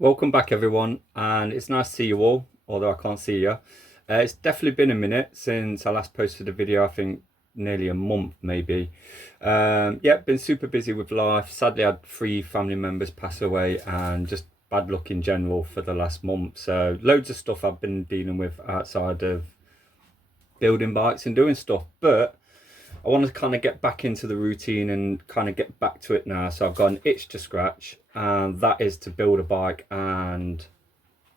Welcome back everyone, and it's nice to see you all, although I can't see you. It's definitely been a minute since I last posted a video. I think nearly a month maybe. Yeah, been super busy with life. Sadly I had 3 family members pass away and just bad luck in general for the last month. So loads of stuff I've been dealing with outside of building bikes and doing stuff. But I want to kind of get back into the routine and kind of get back to it now. So I've got an itch to scratch, and that is to build a bike and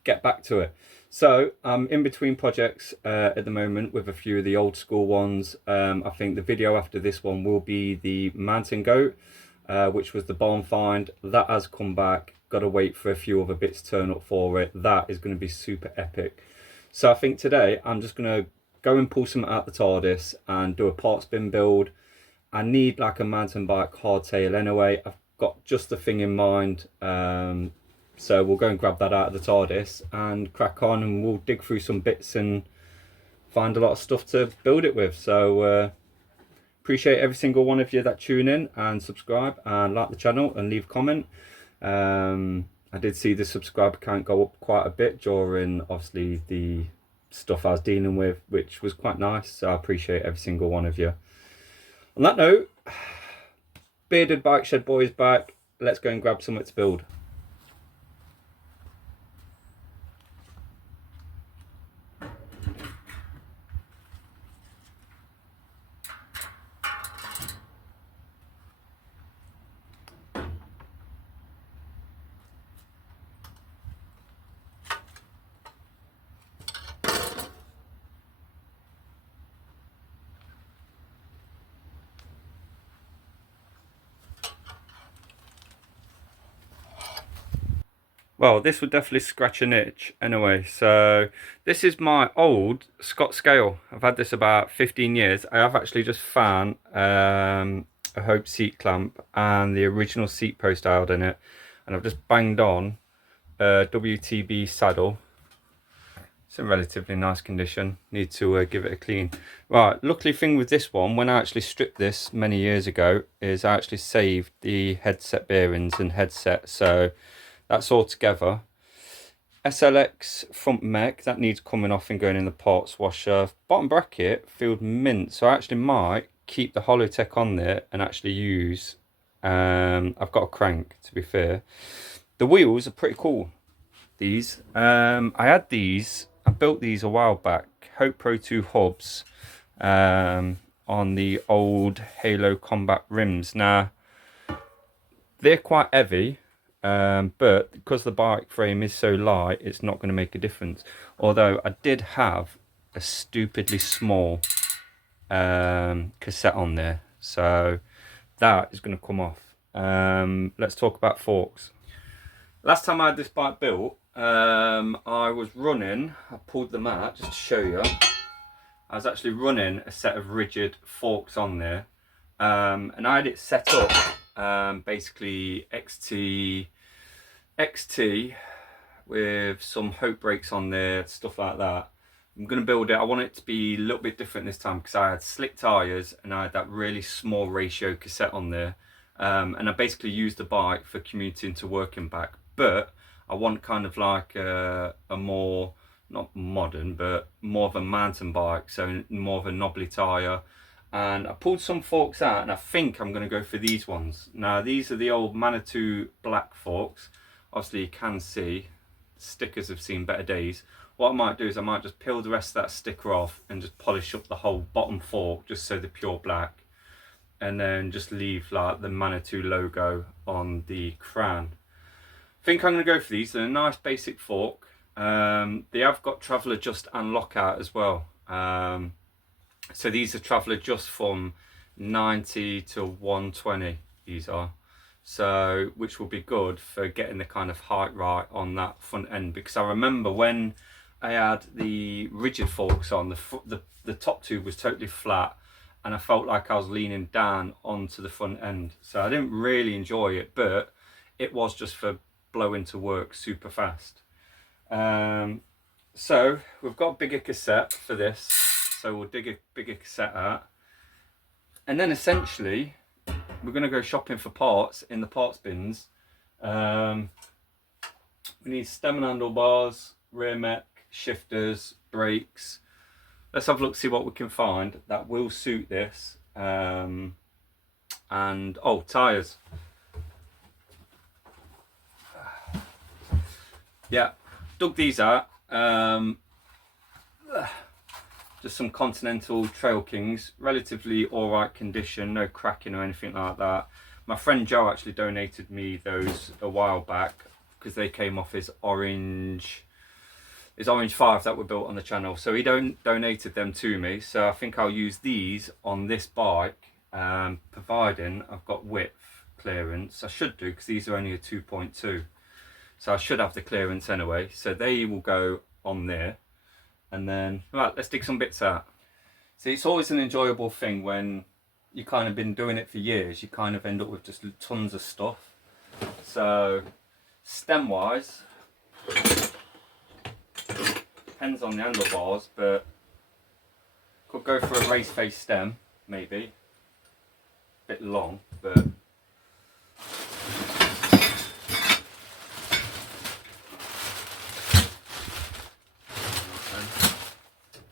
get back to it. So I'm in between projects at the moment with a few of the old school ones. I think the video after this one will be the mountain goat, which was the barn find. That has come back. Got to wait for a few other bits to turn up for it. That is going to be super epic. So I think today I'm just going to go and pull something out the TARDIS and do a parts bin build. I need like a mountain bike hardtail anyway. I've got just the thing in mind. So we'll go and grab that out of the TARDIS and crack on, and we'll dig through some bits and find a lot of stuff to build it with. So appreciate every single one of you that tune in and subscribe and like the channel and leave a comment. I did see the subscriber count go up quite a bit during obviously the stuff I was dealing with, which was quite nice. So I appreciate every single one of you. On that note, Bearded Bike Shed Boys back. Let's go and grab something to build. Well, this would definitely scratch an itch anyway. So this is my old Scott scale. I've had this about 15 years. I have actually just found a Hope seat clamp and the original seat post I had in it, and I've just banged on a WTB saddle. It's in relatively nice condition. Need to give it a clean. Right, luckily thing with this one, when I actually stripped this many years ago, is I actually saved the headset bearings and headset, so that's all together. SLX front mech, that needs coming off and going in the parts washer. Bottom bracket, filled mint, so I actually might keep the Holotech on there and actually use, I've got a crank to be fair. The wheels are pretty cool, these. I had these, I built these a while back, Hope Pro 2 hubs, on the old Halo Combat rims. Now, they're quite heavy, but because the bike frame is so light, it's not going to make a difference. Although I did have a stupidly small cassette on there, so that is going to come off. Let's talk about forks. Last time I had this bike built, I was running, I pulled them out just to show you. I was actually running a set of rigid forks on there, and I had it set up basically XT with some Hope brakes on there, stuff like that. I'm going to build it. I want it to be a little bit different this time because I had slick tyres and I had that really small ratio cassette on there. And I basically used the bike for commuting to work and back. But I want kind of like a more, not modern, but more of a mountain bike. So more of a knobbly tyre. And I pulled some forks out and I think I'm going to go for these ones. Now these are the old Manitou black forks. Obviously you can see stickers have seen better days. What I might do is I might just peel the rest of that sticker off and just polish up the whole bottom fork just so they're pure black, and then just leave like the Manitou logo on the crown. I think I'm going to go for these. They're a nice basic fork. They have got travel adjust and lockout as well. So these are travel adjust from 90 to 120, these are. So, which will be good for getting the kind of height right on that front end, because I remember when I had the rigid forks on, the top tube was totally flat and I felt like I was leaning down onto the front end. So I didn't really enjoy it, but it was just for blowing to work super fast. So we've got a bigger cassette for this, so we'll dig a bigger cassette out, and then essentially we're going to go shopping for parts in the parts bins. We We need stem and handlebars, rear mech, shifters, brakes. Let's have a look, see what we can find that will suit this. And oh, tyres. Yeah, dug these out. Just some Continental Trail Kings, relatively alright condition, no cracking or anything like that. My friend Joe actually donated me those a while back because they came off his Orange 5 that were built on the channel. So he donated them to me. So I think I'll use these on this bike, providing I've got width clearance. I should do, because these are only a 2.2. So I should have the clearance anyway. So they will go on there. And then, right, let's dig some bits out. See, it's always an enjoyable thing when you kind of been doing it for years, you kind of end up with just tons of stuff. So, stem wise, depends on the handlebars, but could go for a race face stem, maybe. Bit long, but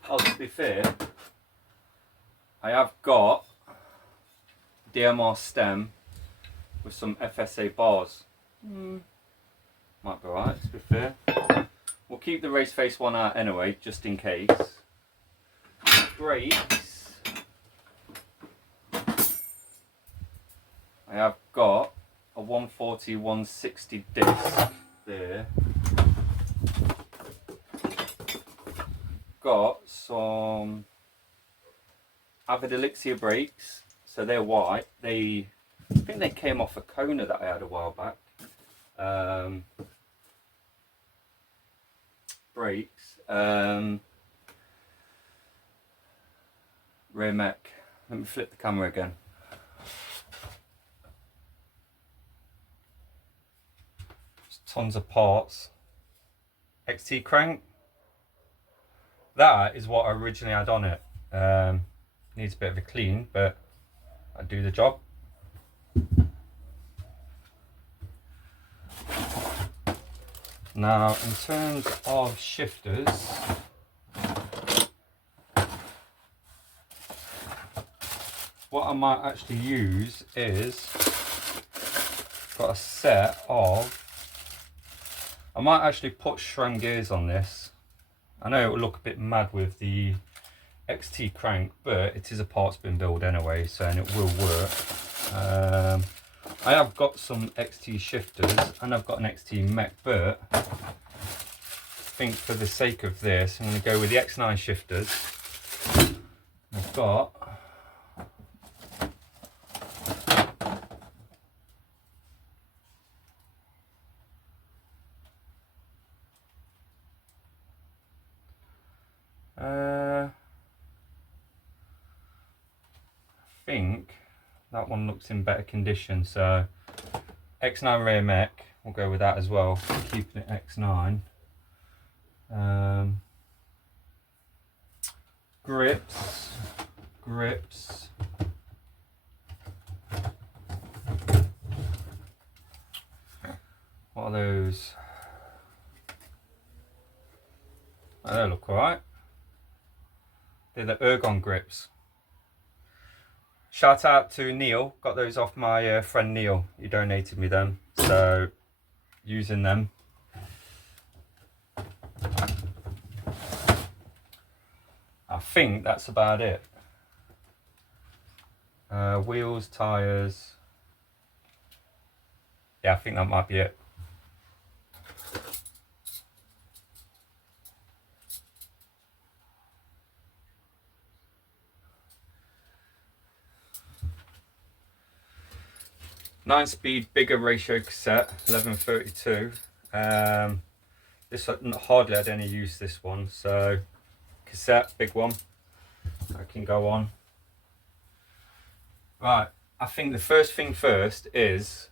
oh, to be fair, I have got DMR stem with some FSA bars. Might be alright, to be fair. We'll keep the race face one out anyway, just in case. Brakes. I have got a 140/160 disc there. Got some Avid Elixir brakes, so they're white. I think they came off a Kona that I had a while back. Brakes, rear mech. Let me flip the camera again. There's tons of parts. XT crank. That is what I originally had on it. Needs a bit of a clean, but I do the job. Now, in terms of shifters, what I might actually use is, got a set of, I might actually put SRAM gears on this. I know it will look a bit mad with the XT crank, but it is a parts bin build anyway, so and it will work. I have got some XT shifters and I've got an XT mech, but I think for the sake of this, I'm going to go with the X9 shifters. I've got I think that one looks in better condition, so X9 rear mech, we'll go with that as well, keeping it X9. Grips. What are those? Oh, they look alright. They're the Ergon grips. Shout out to Neil, got those off my friend Neil, he donated me them, so using them. I think that's about it. Wheels, tyres, yeah, I think that might be it. Nine-speed bigger ratio cassette, 1132. This hardly had any use, this one, so cassette, big one, that can go on. Right, I think the first thing first is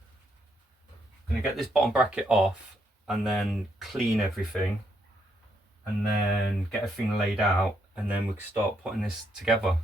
I'm going to get this bottom bracket off and then clean everything and then get everything laid out, and then we can start putting this together.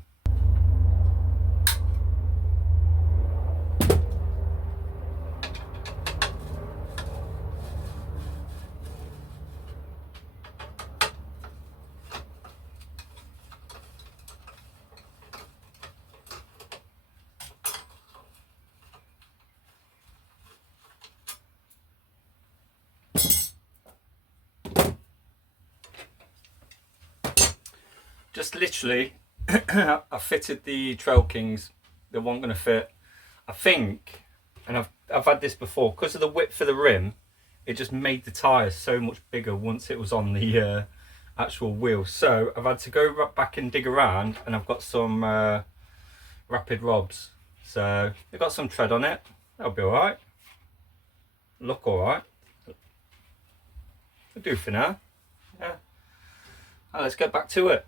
just literally, I fitted the Trail Kings. They weren't going to fit, I think, and I've had this before, because of the width of the rim, it just made the tyres so much bigger once it was on the actual wheel. So I've had to go back and dig around, and I've got some rapid robs. So they've got some tread on it. That'll be alright. Look alright. We'll do for now. Yeah. Right, let's get back to it.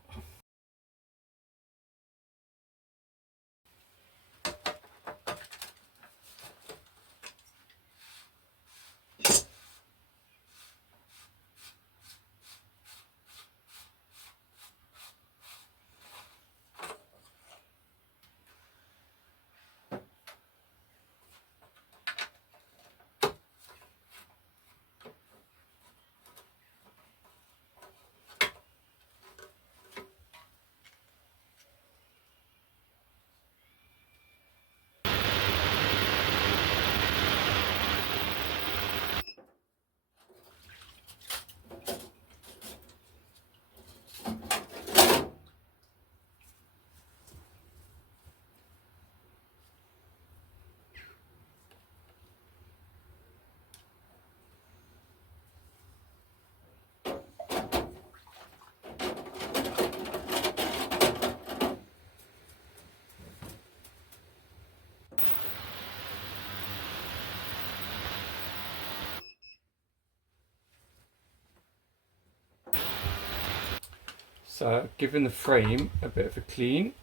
So giving the frame a bit of a clean.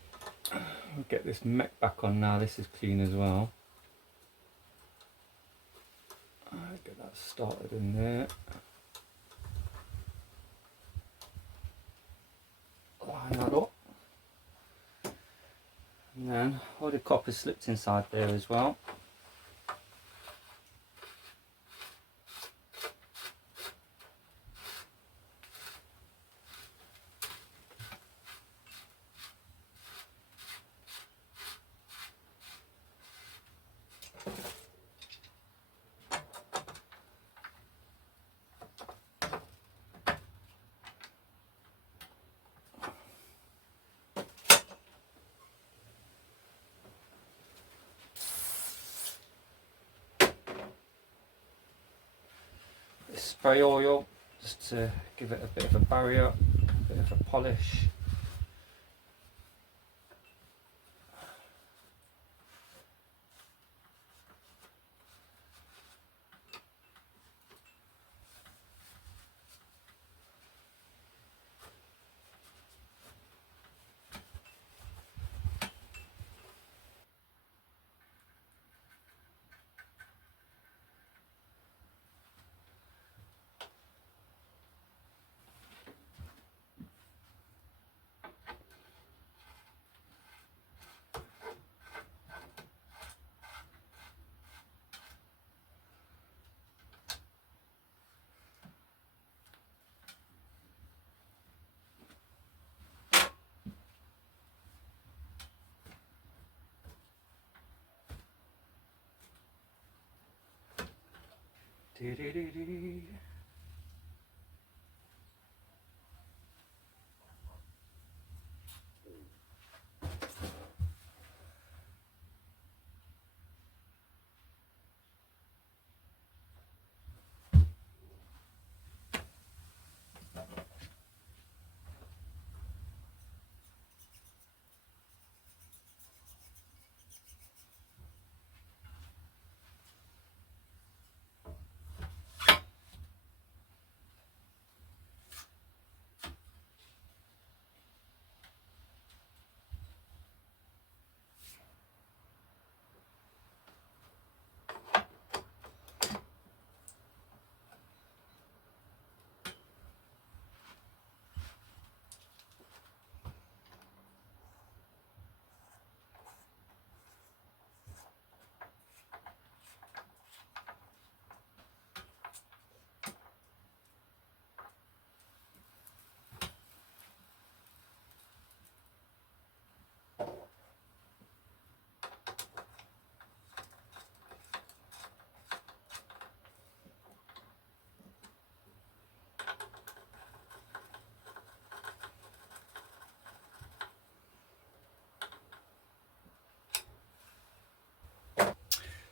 We'll get this mech back on now. This is clean as well. Get that started in there. Line that up. And then all the copper slipped inside there as well. Spray oil just to give it a bit of a barrier, a bit of a polish.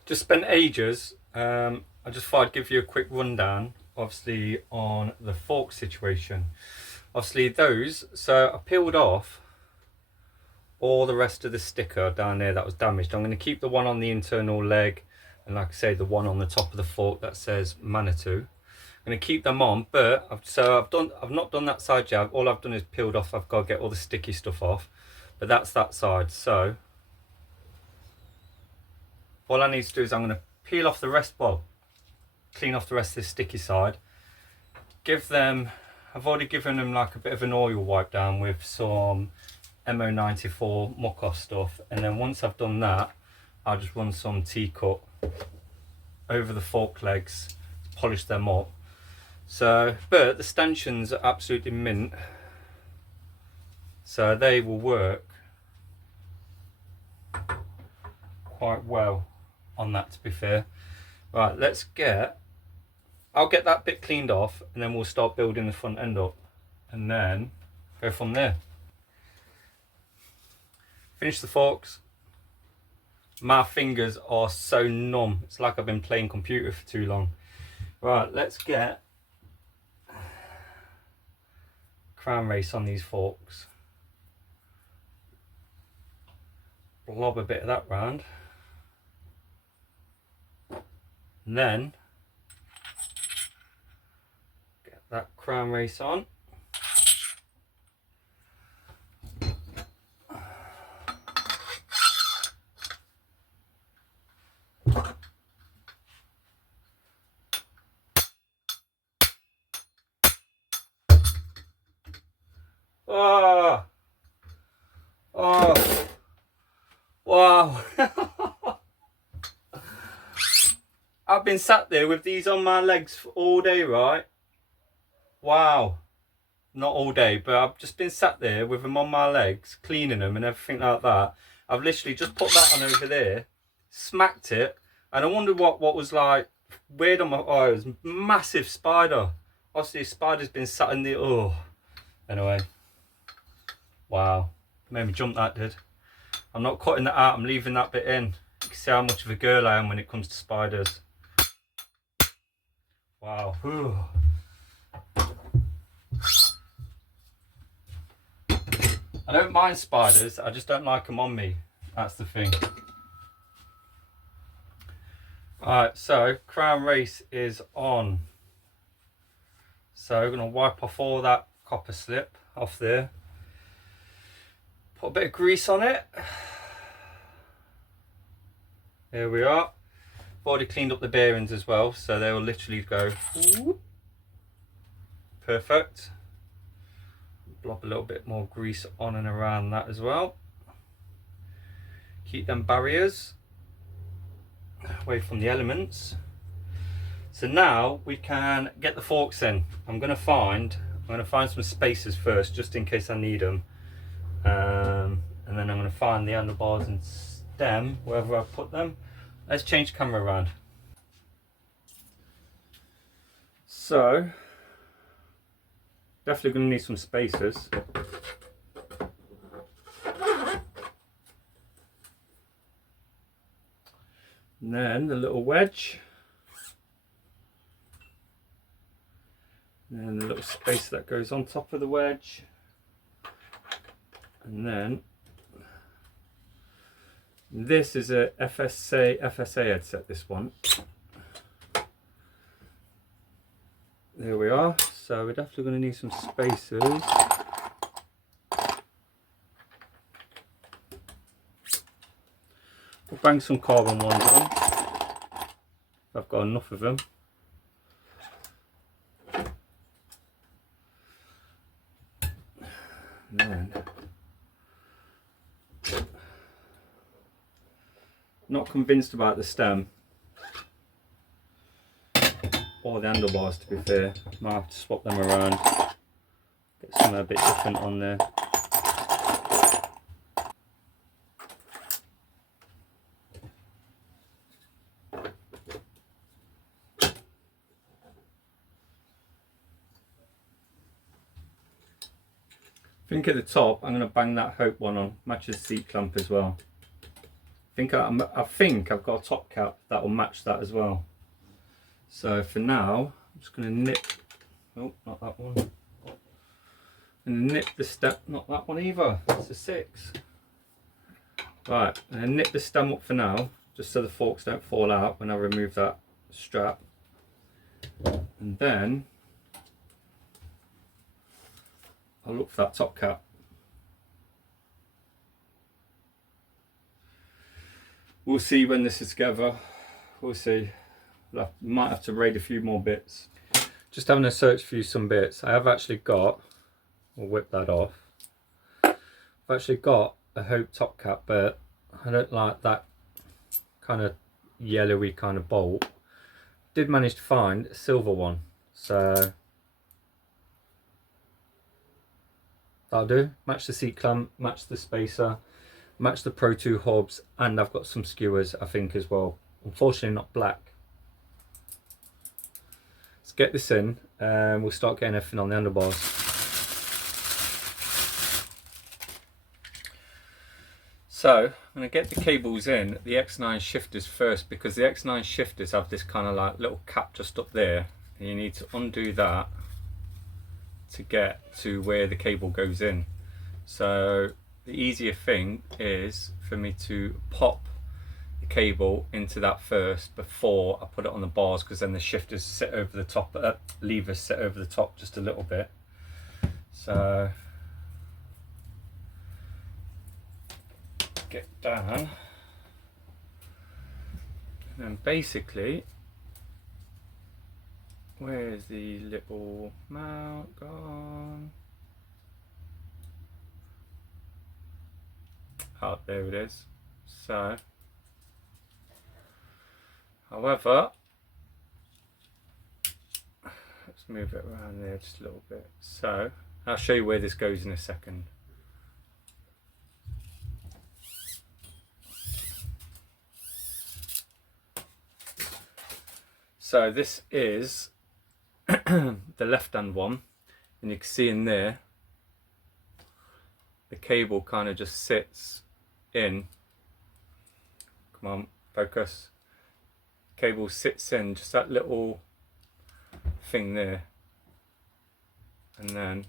Just spent ages. I just thought I'd give you a quick rundown, obviously, on the fork situation. Obviously those, so I peeled off all the rest of the sticker down there that was damaged. I'm going to keep the one on the internal leg, and like I say, the one on the top of the fork that says Manitou. I'm going to keep them on, but I've not done that side yet. All I've done is peeled off. I've got to get all the sticky stuff off, but that's that side. So all I need to do is I'm going to peel off the rest, well, clean off the rest of this sticky side. I've already given them like a bit of an oil wipe down with some MO94 muck off stuff, and then once I've done that, I'll just run some T-cut over the fork legs to polish them up. So, but the stanchions are absolutely mint, so they will work quite well on that, to be fair. Right, I'll get that bit cleaned off, and then we'll start building the front end up and then go from there. Finish the forks. My fingers are so numb, it's like I've been playing computer for too long. Right, let's get crown race on these forks. Blob a bit of that round, and then get that crown race on. Oh, oh, wow. I've been sat there with these on my legs all day, right? Wow. Not all day, but I've just been sat there with them on my legs, cleaning them and everything like that. I've literally just put that on over there, smacked it, and I wondered what was like weird on my, oh, it was a massive spider. Obviously a spider's been sat in the, oh, anyway. Wow, made me jump, that did. I'm not cutting that out, I'm leaving that bit in. You can see how much of a girl I am when it comes to spiders. Wow. Whew. I don't mind spiders, I just don't like them on me. That's the thing. Alright, so crown race is on. So we're going to wipe off all that copper slip off there. Put a bit of grease on it. There we are. I've already cleaned up the bearings as well, so they will literally go whoop. Perfect. Blob a little bit more grease on and around that as well. Keep them barriers away from the elements. So now we can get the forks in. I'm going to find some spacers first, just in case I need them. And then I'm going to find the handlebars and stem wherever I put them. Let's change camera around. So definitely going to need some spacers. And then the little wedge. And then the little spacer that goes on top of the wedge. And then this is a FSA headset, this one. There we are. So we're definitely going to need some spacers. We'll bang some carbon ones on. I've got enough of them. And then, not convinced about the stem or the handlebars, to be fair. Might have to swap them around, get something a bit different on there. I think at the top I'm going to bang that Hope one on, matches seat clamp as well. I think I've got a top cap that will match that as well. So for now, I'm just going to nip. Oh, not that one. And nip the stem. Not that one either. It's a 6. Right, and then nip the stem up for now, just so the forks don't fall out when I remove that strap. And then I'll look for that top cap. We'll see when this is together. We'll see. Might have to raid a few more bits. Just having a search for some bits. I have actually got, we'll whip that off. I've actually got a Hope top cap, but I don't like that kind of yellowy kind of bolt. Did manage to find a silver one, so that'll do. Match the seat clamp, match the spacer, match the Pro 2 hubs, and I've got some skewers I think as well. Unfortunately not black. Let's get this in and we'll start getting everything on the handlebars. So I'm going to get the cables in the X9 shifters first, because the X9 shifters have this kind of like little cap just up there, and you need to undo that to get to where the cable goes in. So the easier thing is for me to pop the cable into that first before I put it on the bars, because then the shifters sit over the top, levers sit over the top just a little bit. So get down, and then basically, where's the little mount gone? Oh, there it is. So, however, let's move it around there just a little bit. So I'll show you where this goes in a second. So this is the left hand one, and you can see in there the cable kind of just sits in. Come on, focus. Cable sits in just that little thing there, and then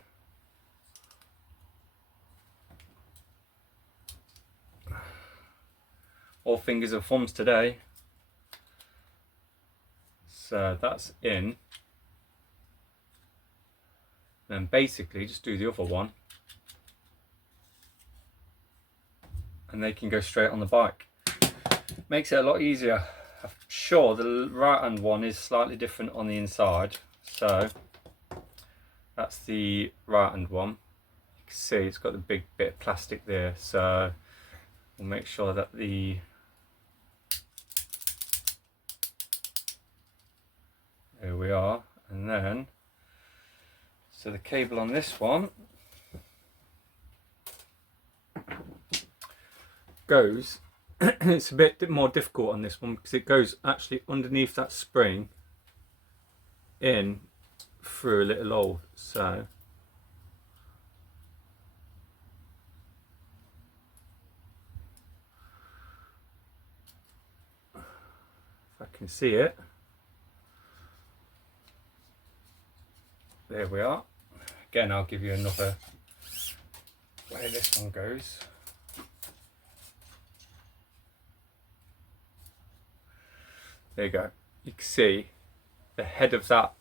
all fingers and thumbs today. So that's in. Then basically just do the other one, and they can go straight on the bike. Makes it a lot easier. I'm sure the right hand one is slightly different on the inside. So that's the right hand one. You can see it's got the big bit of plastic there. So we'll make sure that there we are. And then, so the cable on this one goes, it's a bit more difficult on this one because it goes actually underneath that spring in through a little hole. So if I can see it, there we are. Again, I'll give you another where this one goes. There you go. You can see the head of that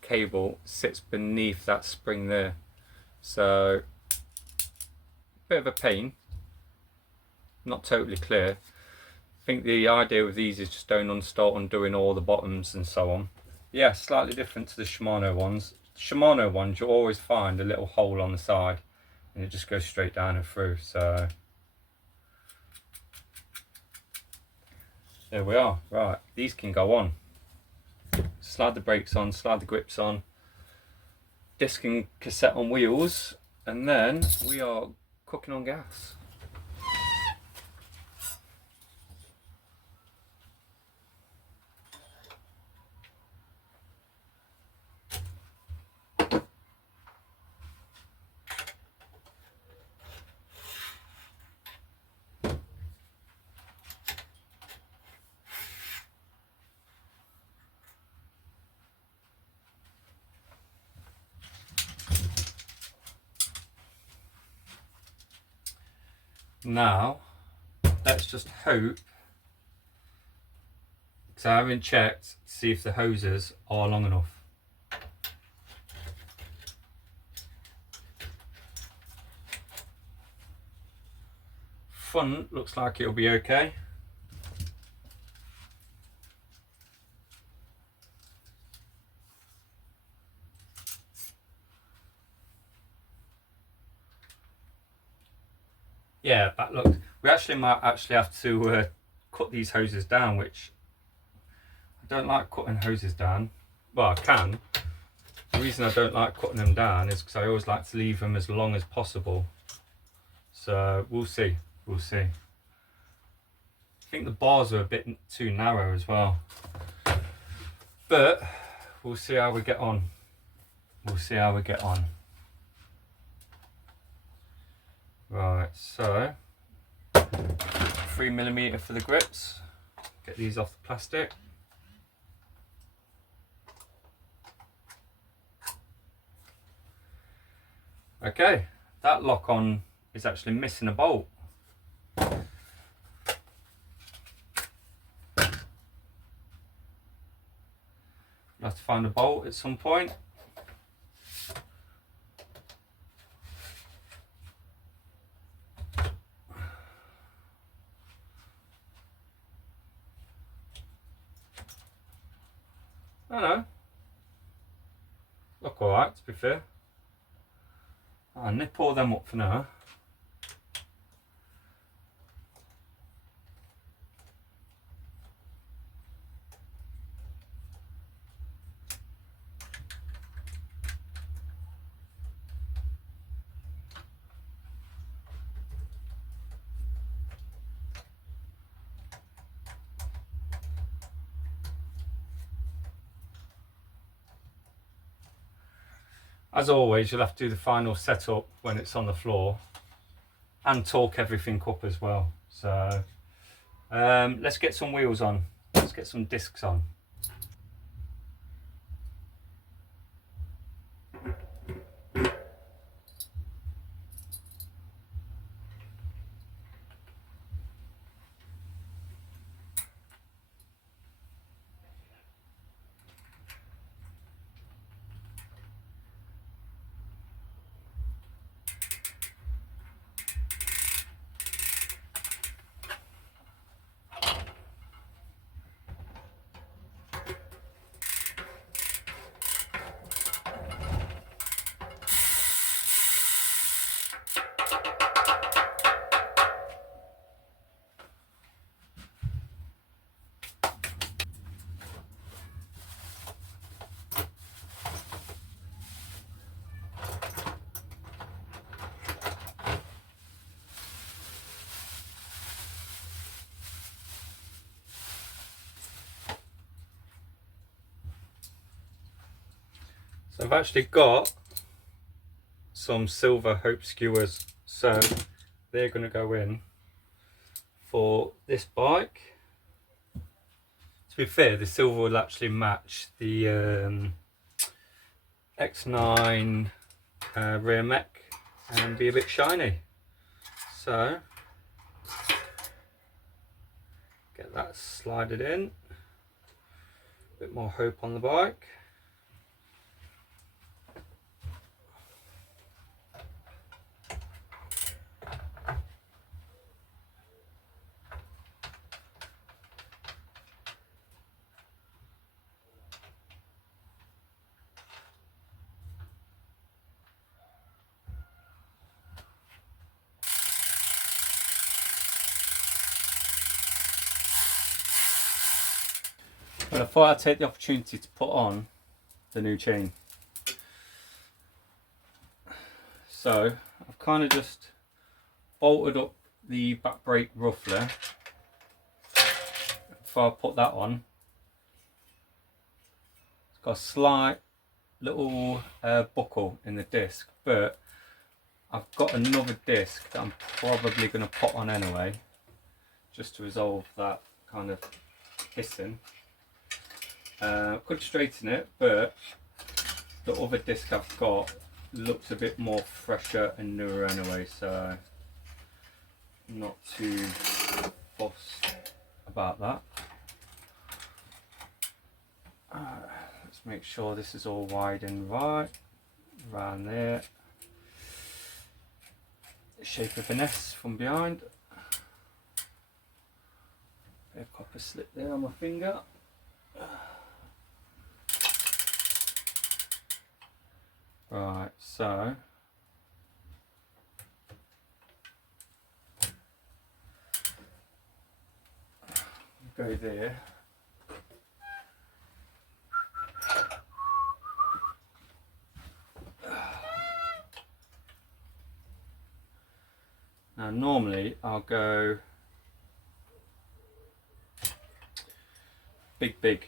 cable sits beneath that spring there. So, bit of a pain. Not totally clear. I think the idea with these is just don't start undoing all the bottoms and so on. Yeah, slightly different to the Shimano ones. Shimano ones, you'll always find a little hole on the side and it just goes straight down and through. So there we are. Right, these can go on. Slide the brakes on, slide the grips on, disc and cassette on wheels, and then we are cooking on gas. Now, let's just hope, because I haven't checked to see if the hoses are long enough. Front looks like it'll be okay. Yeah, that looks. We actually might have to cut these hoses down, which I don't like cutting hoses down. Well, I can. The reason I don't like cutting them down is because I always like to leave them as long as possible. So we'll see. We'll see. I think the bars are a bit too narrow as well. But we'll see how we get on. We'll see how we get on. Right, so 3mm for the grips. Get these off the plastic. Okay, that lock on is actually missing a bolt. I'll have to find a bolt at some point. I don't know. Look alright, to be fair. I'll nip all them up for now. As always, you'll have to do the final setup when it's on the floor and torque everything up as well. So let's get some wheels on. Let's get some discs on. So I've actually got some silver hope skewers, so they're going to go in for this bike. To be fair, the silver will actually match the X9 rear mech and be a bit shiny. So get that slided in, a bit more hope on the bike. But I thought I'd take the opportunity to put on the new chain. So I've kind of just bolted up the back brake roughly before I put that on. It's got a slight little buckle in the disc, but I've got another disc that I'm probably going to put on anyway, just to resolve that kind of hissing. Could straighten it, but the other disc I've got looks a bit more fresher and newer anyway, so not too fussed about that. Let's make sure this is all wide and right around there. The shape of an S from behind. A copper slip there on my finger. Right, so go there. Now normally I'll go big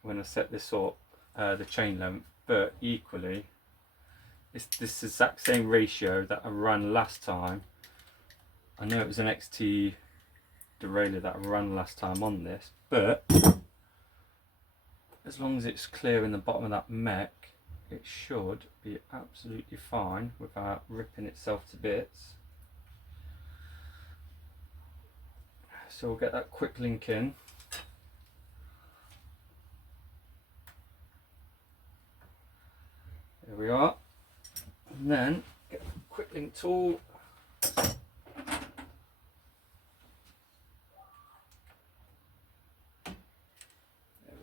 when I set this up, the chain length, but equally it's this exact same ratio that I ran last time. I know it was an XT derailleur that I ran last time on this, but as long as it's clear in the bottom of that mech, it should be absolutely fine without ripping itself to bits. So we'll get that quick link in. There we are. And then get the quick link tool. There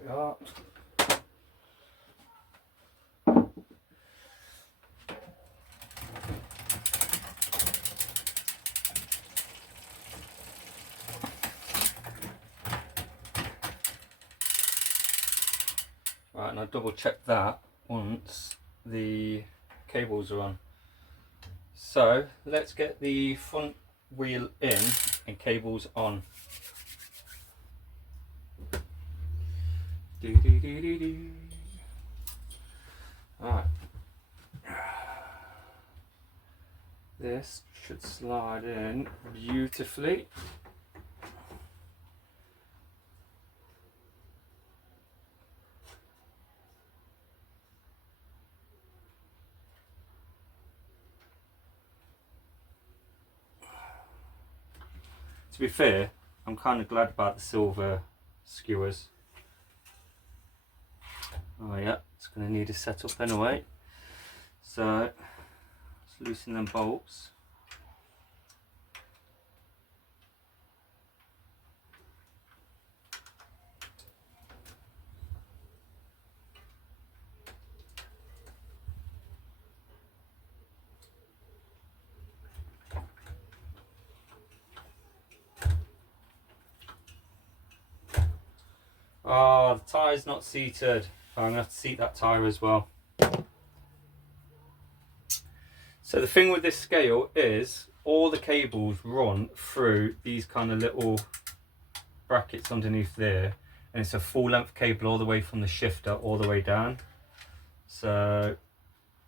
we are. Right, and I double check that once the cables are on. So let's get the front wheel in and cables on. Alright, this should slide in beautifully. To be fair, I'm kind of glad about the silver skewers. Oh yeah, it's going to need a setup anyway. So let's loosen them bolts. Oh, the tyre's not seated. I'm going to have to seat that tyre as well. So the thing with this scale is all the cables run through these kind of little brackets underneath there, and it's a full length cable all the way from the shifter all the way down. So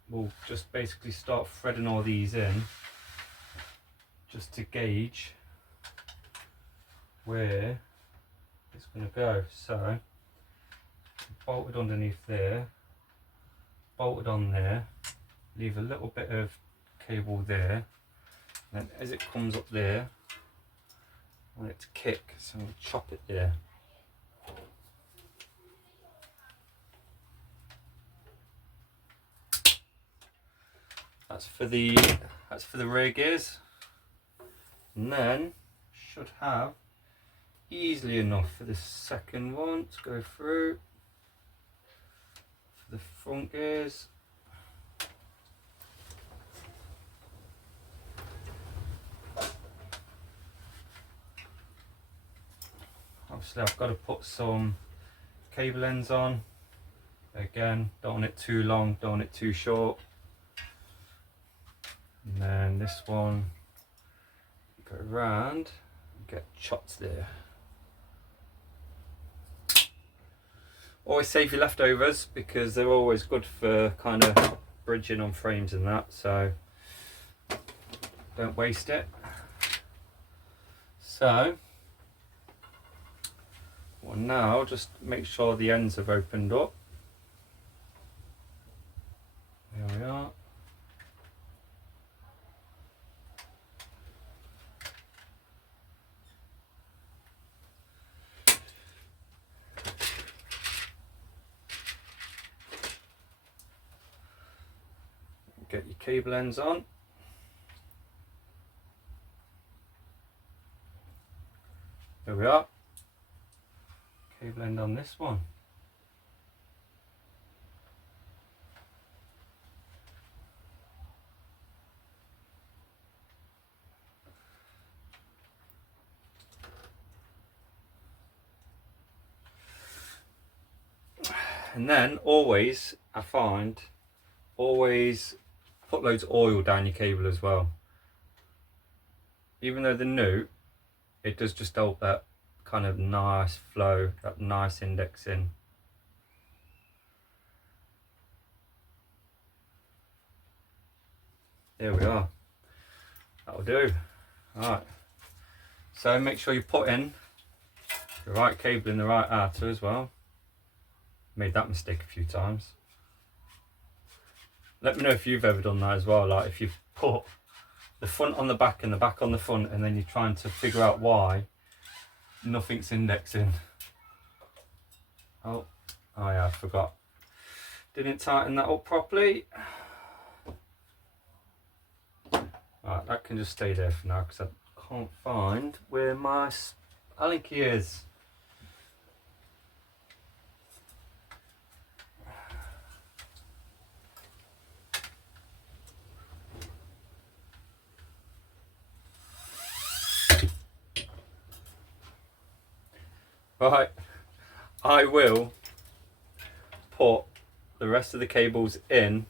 we'll just basically start threading all these in just to gauge where it's going to go. So bolted underneath there, bolted on there, leave a little bit of cable there, and as it comes up there I want it to kick, so I'll chop it there. That's for the rear gears, and then should have easily enough for the second one to go through. For the front gears, obviously I've got to put some cable ends on. Again, don't want it too long, don't want it too short. And then this one, go around and get chopped there. Always save your leftovers because they're always good for kind of bridging on frames and that, so don't waste it. So well, now just make sure the ends have opened up. There we are. get your cable ends on. There we are. Cable end on this one. And then always, I find, always put loads of oil down your cable as well. Even though they're new, it does just help that kind of nice flow, that nice indexing. There we are. That'll do. Alright. So make sure you put in the right cable in the right outer as well. Made that mistake a few times. Let me know if you've ever done that as well, like if you've put the front on the back and the back on the front and then you're trying to figure out why nothing's indexing. Oh yeah, I forgot. Didn't tighten that up properly. Right, that can just stay there for now because I can't find where my Allen key is. Right, I will put the rest of the cables in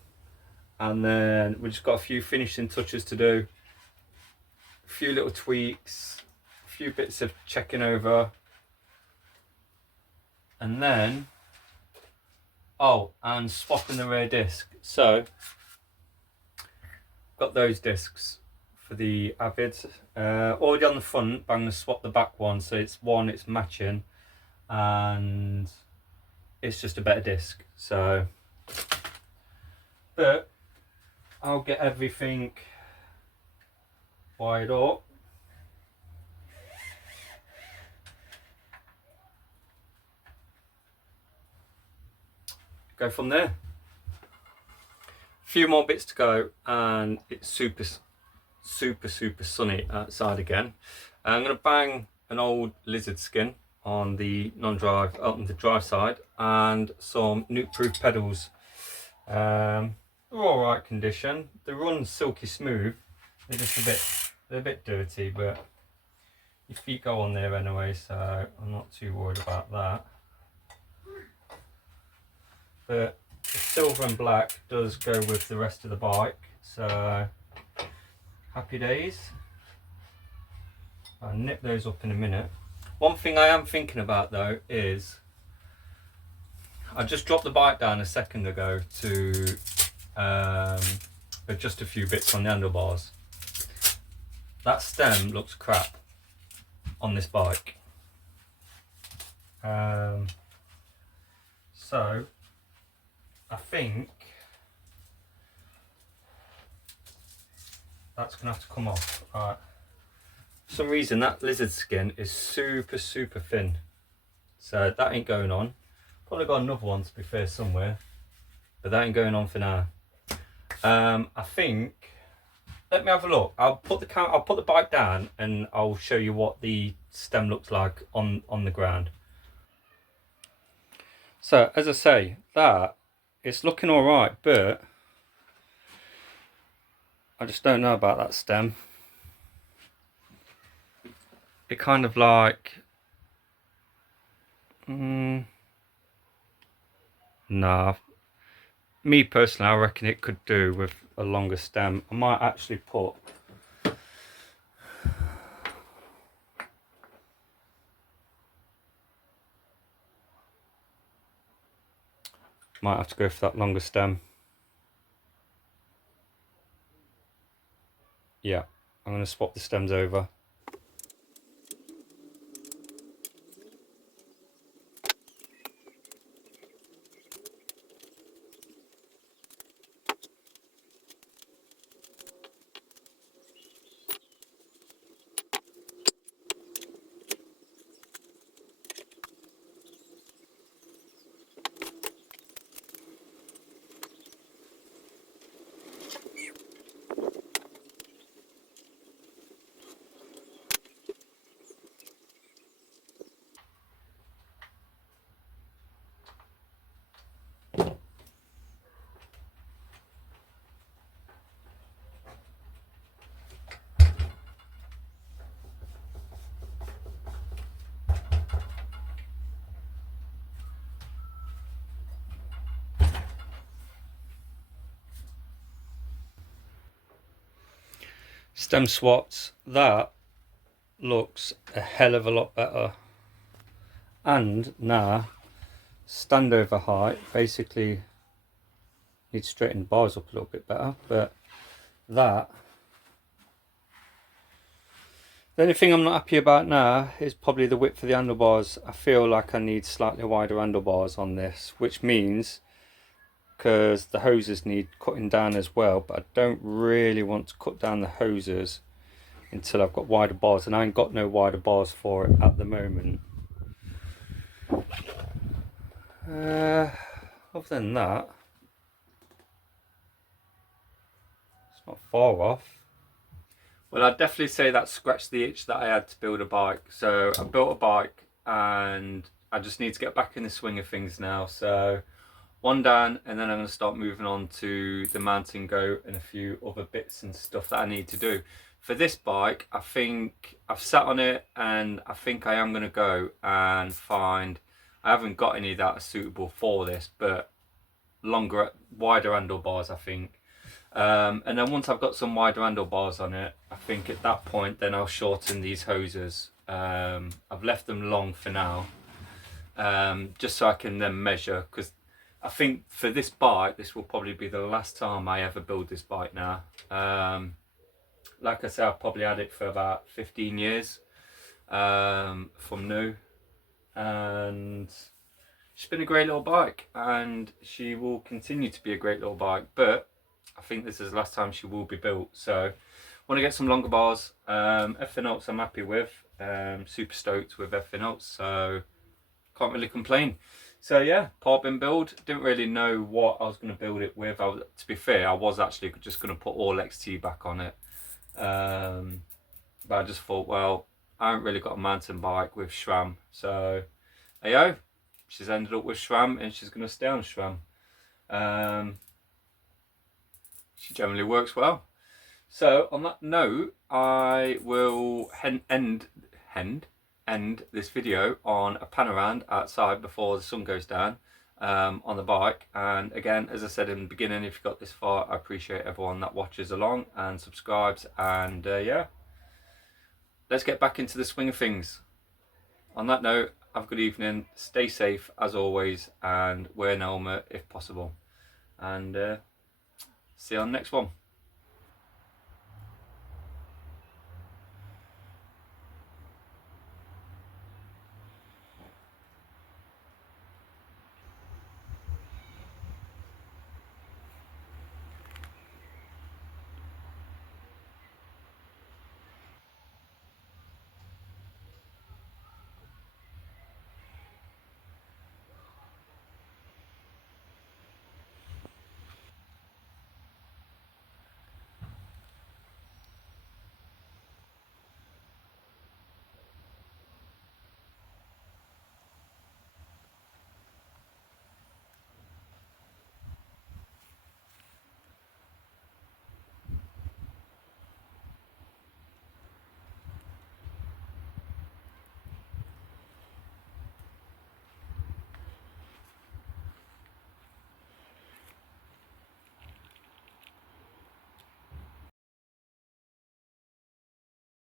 and then we've just got a few finishing touches to do, a few little tweaks, a few bits of checking over, and then and swapping the rear disc. So got those discs for the Avids already on the front, but I'm going to swap the back one so it's matching and it's just a better disc. So but I'll get everything wired up. Go from there. A few more bits to go and it's super sunny outside again. I'm going to bang an old lizard skin on the non-drive, on the drive side, and some nuke-proof pedals. They're all right condition. They run silky smooth. They're just a bit dirty, but your feet go on there anyway, so I'm not too worried about that. But the silver and black does go with the rest of the bike, so happy days. I'll nip those up in a minute. One thing I am thinking about though is I just dropped the bike down a second ago to adjust a few bits on the handlebars. That stem looks crap on this bike. So I think that's gonna have to come off. Right. For some reason that lizard skin is super thin, so that ain't going on. Probably got another one to be fair somewhere, but that ain't going on for now. I think, let me have a look. I'll put the bike down and I'll show you what the stem looks like on the ground. So as I say, that it's looking all right, but I just don't know about that stem. It kind of like, nah. Me personally, I reckon it could do with a longer stem. I might actually put might have to go for that longer stem. Yeah, I'm going to swap the stems over. Stem swaps, that looks a hell of a lot better. And now standover height, basically need to straighten the bars up a little bit better, but that, the only thing I'm not happy about now is probably the width of the handlebars. I feel like I need slightly wider handlebars on this, which means, because the hoses need cutting down as well, but I don't really want to cut down the hoses until I've got wider bars, and I ain't got no wider bars for it at the moment. Other than that, it's not far off. Well, I'd definitely say that scratched the itch that I had to build a bike. So I built a bike and I just need to get back in the swing of things now. So one down, and then I'm going to start moving on to the mountain goat and a few other bits and stuff that I need to do. For this bike, I think I've sat on it and I think I am going to go and find, I haven't got any that are suitable for this, but longer, wider handlebars, I think. And then once I've got some wider handlebars on it, I think at that point then I'll shorten these hoses. I've left them long for now, just so I can then measure, because I think for this bike this will probably be the last time I ever build this bike now. Like I said, I've probably had it for about 15 years from new, and she's been a great little bike and she will continue to be a great little bike, but I think this is the last time she will be built. So I want to get some longer bars. Everything else I'm happy with. Super stoked with everything else, so can't really complain. So yeah, part bin build. Didn't really know what I was going to build it with. To be fair, I was actually just going to put all XT back on it, but I just thought, well, I haven't really got a mountain bike with SRAM, so there you go. She's ended up with SRAM and she's going to stay on SRAM. She generally works well. So on that note, I will end this video on a pan around outside before the sun goes down on the bike. And again, as I said in the beginning, if you got this far, I appreciate everyone that watches along and subscribes. And yeah, let's get back into the swing of things. On that note, have a good evening, stay safe as always, and wear an helmet if possible. And see you on the next one.